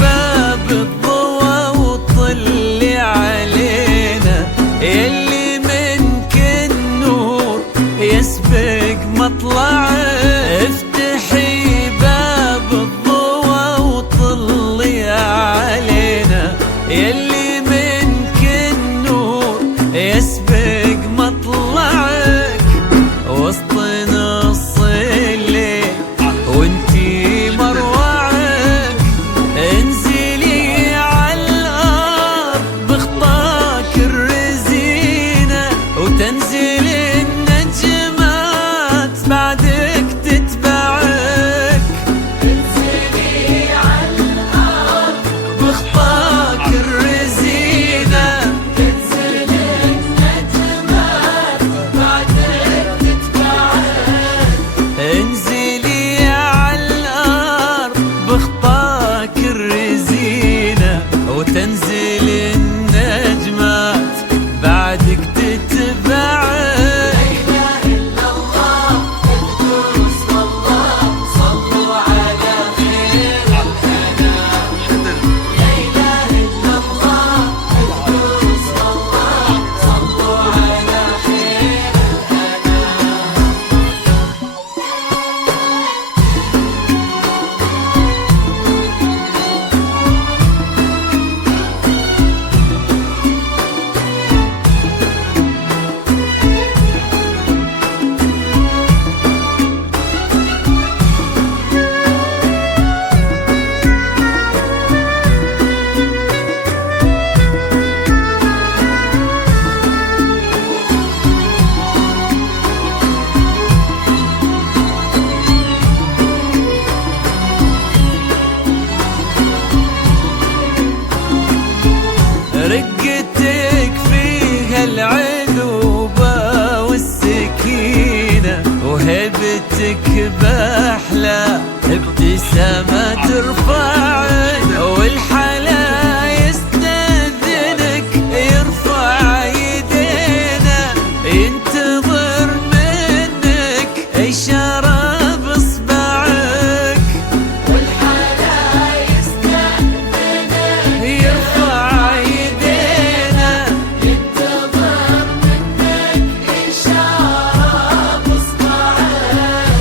باب الضوى وطلي علينا، يلي منك النور يسبق مطلعك. افتحي باب الضوى وطلي علينا، يلي منك النور يسبق مطلعك. وسط نص الليل وانتي مروعك، انزلي عالارض بخطاك الرزينة، وتنزل النجمات بعدك تتبعك. انزلي عالارض بخطاك الرزينة، تنزل النجمات بعدك تتبعك. انزلي عالارض بخطاك الرزينة، وتنزل النجمات بعدك تتبعك. رقتك فيها العذوبة والسكينة، وهبتك بأحلى ابتسامة ترفعك. والحلا يستأذنك يرفع يدينا، ينتظر منك إشارة بإصبعك. والحلا يستأذنك يرفع يدينا، ينتظر منك إشارة بإصبعك.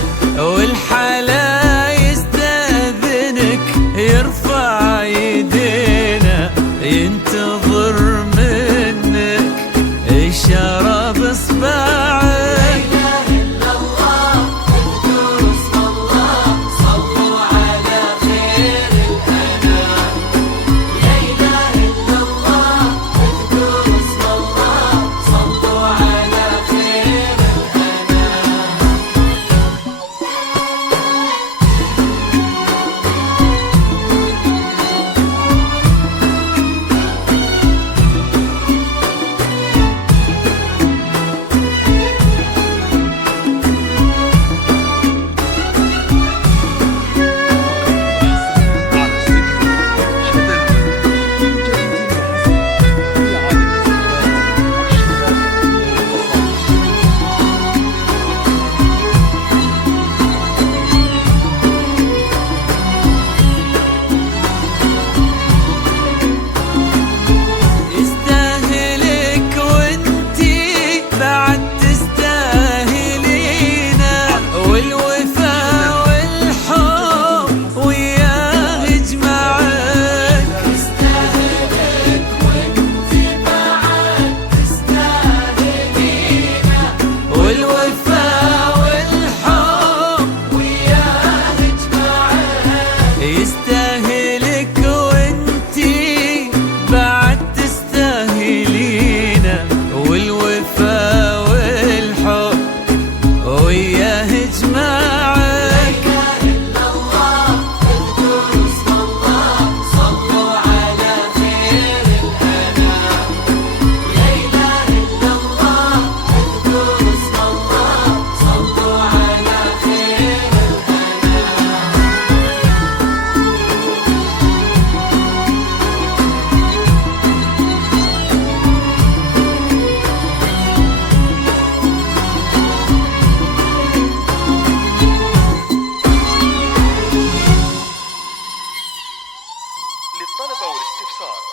الاستفسار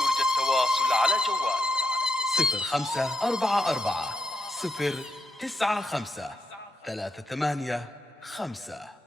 يرجى التواصل على جوال 0544 095 38 5.